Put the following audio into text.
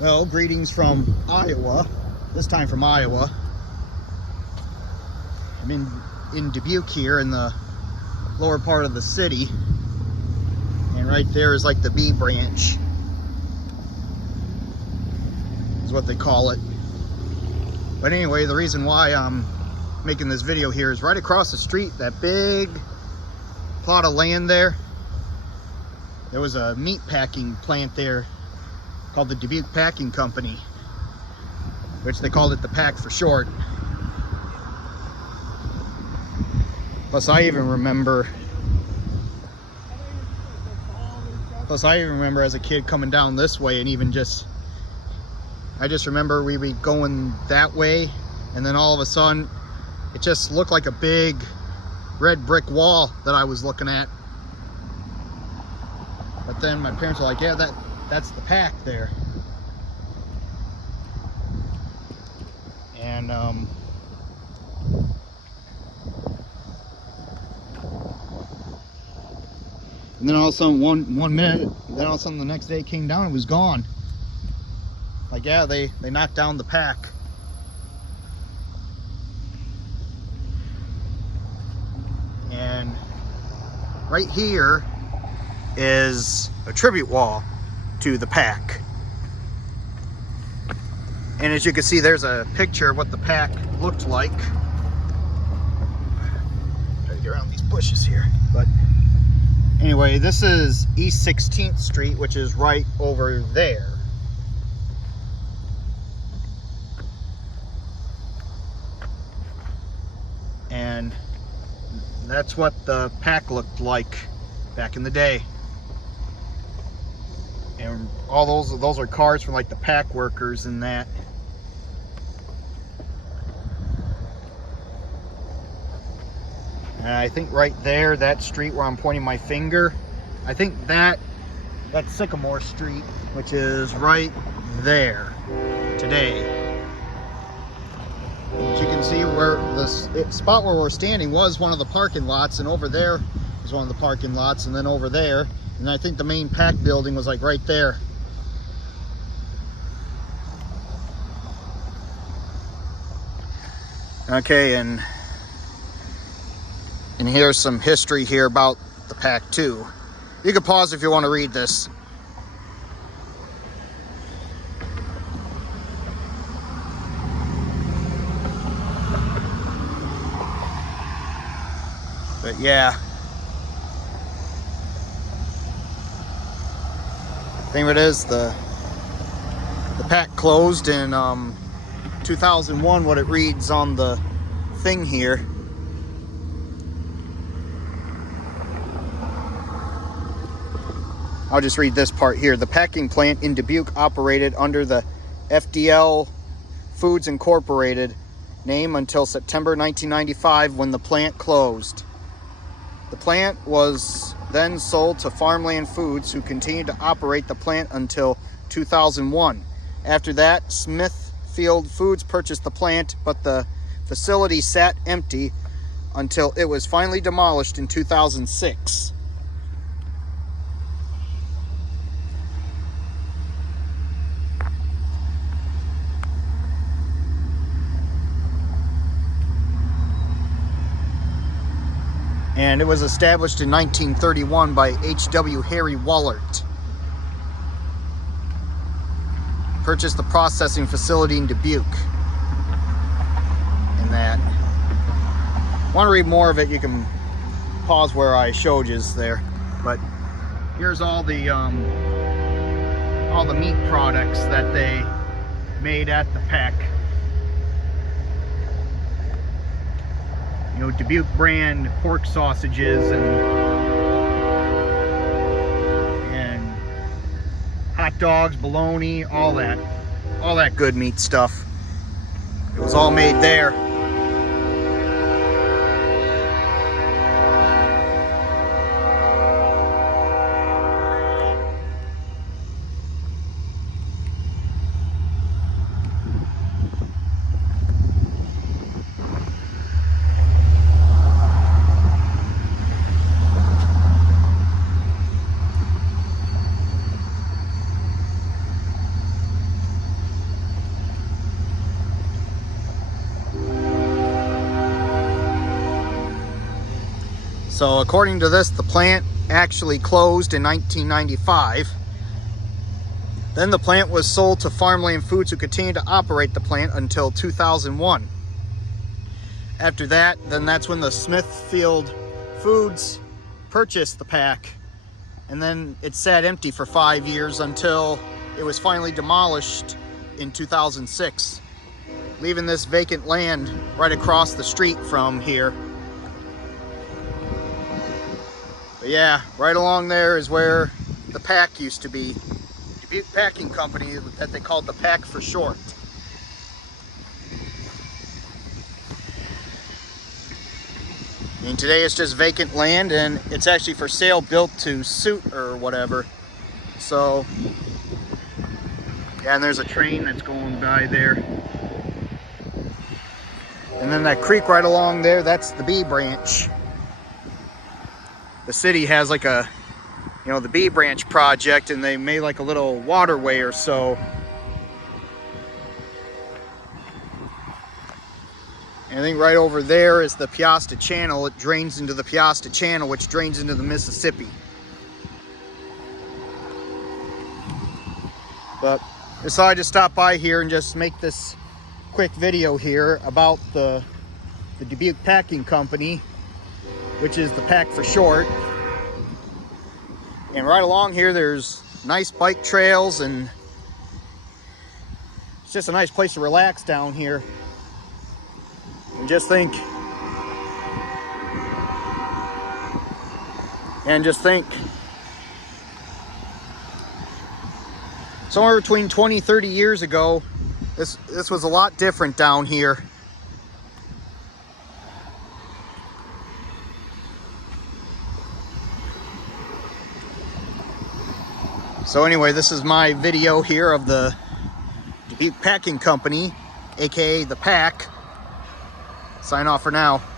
Well, greetings from Iowa, this time from Iowa. I'm in Dubuque here in the lower part of the city, and right there is like the B branch, is what they call it. But anyway, the reason why I'm making this video here is right across the street, that big plot of land there was a meat packing plant there called the Dubuque Packing Company, which they called it the Pack for short. Plus I even remember as a kid coming down this way, and I just remember we'd be going that way, and then all of a sudden it just looked like a big red brick wall that I was looking at. But then my parents were like, yeah, that's the pack there. And then all of a sudden one minute, then all of a sudden the next day it came down, it was gone. Like, yeah, they knocked down the pack. And right here is a tribute wall to the pack. And as you can see, there's a picture of what the pack looked like. Try to get around these bushes here. But anyway, this is East 16th Street, which is right over there. And that's what the pack looked like back in the day. And all those are cars from like the pack workers and that. And I think right there, that street where I'm pointing my finger, I think that's Sycamore Street, which is right there today. As you can see, where the spot where we're standing was one of the parking lots, and over there is one of the parking lots, and then over there, and I think the main pack building was like right there. Okay, and here's some history here about the pack too. You can pause if you want to read this. But yeah, the thing of it is, the pack closed in 2001, what it reads on the thing here. I'll just read this part here. The packing plant in Dubuque operated under the FDL Foods Incorporated name until September 1995, when the plant closed. The plant was then sold to Farmland Foods, who continued to operate the plant until 2001. After that, Smithfield Foods purchased the plant, but the facility sat empty until it was finally demolished in 2006. And it was established in 1931 by H.W. Harry Wallert. Purchased the processing facility in Dubuque. And that. Want to read more of it, you can pause where I showed you there. But here's all the meat products that they made at the pack. You know, Dubuque brand pork sausages and hot dogs, bologna, all that good meat stuff. It was all made there. So according to this, the plant actually closed in 1995. Then the plant was sold to Farmland Foods, who continued to operate the plant until 2001. After that, then that's when the Smithfield Foods purchased the pack, and then it sat empty for 5 years until it was finally demolished in 2006, leaving this vacant land right across the street from here. But yeah, right along there is where the pack used to be. Dubuque Packing Company, that they called the Pack for short. And today it's just vacant land, and it's actually for sale, built to suit or whatever. So yeah, and there's a train that's going by there. And then that creek right along there, that's the B branch. The city has like a, you know, the B branch project, and they made like a little waterway or so. And I think right over there is the Piasta Channel. It drains into the Piasta Channel, which drains into the Mississippi. But I decided to stop by here and just make this quick video here about the Dubuque Packing Company, which is the Pack for short. And right along here, there's nice bike trails, and it's just a nice place to relax down here. And just think, somewhere between 20-30 years ago, this was a lot different down here. So anyway, this is my video here of the Dubuque Packing Company, aka the Pack. Sign off for now.